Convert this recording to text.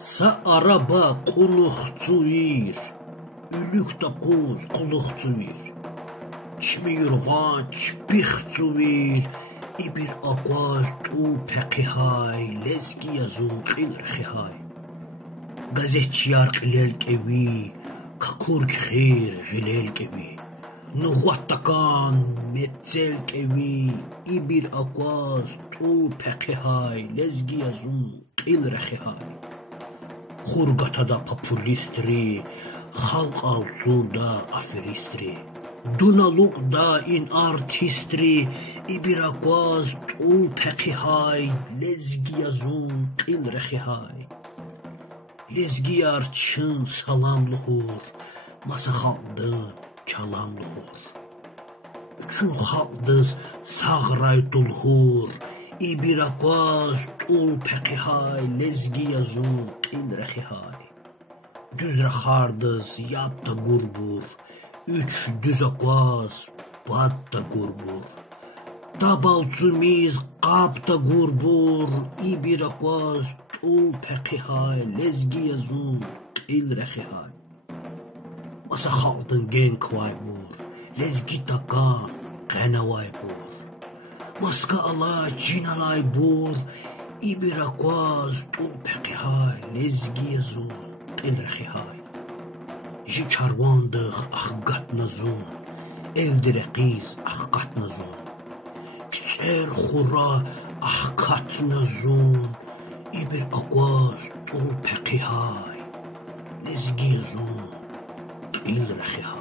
Sa araba quluqçuyur, ülük da qoz quluqçuyur. Çmi yurğanç bixçuyur, ibir aqaz tu peqihay, lezgi yazun qilrxihay. Gazetçiyar qilel qevi, kakurk xir gilel qevi. Nuğattakan metzel qevi, ibir aqaz tu peqihay, lezgi yazun qilrxihay. Xurgatada populistri, xalq alçulda aferistri. Dunaluqda in artistri, ibiraqaz tu peqihay, lezgi yazun qilrxihay. Lezgiyar çın salamluhur, masa xalqdın kalamluhur. Üçün xalqdız sağray dulhur, ibiraqaz tu peqihay, lezgi yazun qilrxihay. Düzra xardız yabda qurbur, üç düz aqaz badda qurbur. Dabalçumiz qabda qurbur, ibiraqaz tu peqihay, lezgi yazun qilrxihay. Masa xalqdın gen kvay bur, lezgi takan qənavay bur. Maska ala cinalay bur, ibiraqaz tu peqihay, lezgi yazun qilrxihay. Ji karvandıq axqat nazun, eldireqiz axqat nazun. Kiçer xura axqat nazun, ibir aqaz tu peqihay, lezgi yazun qilrxihay.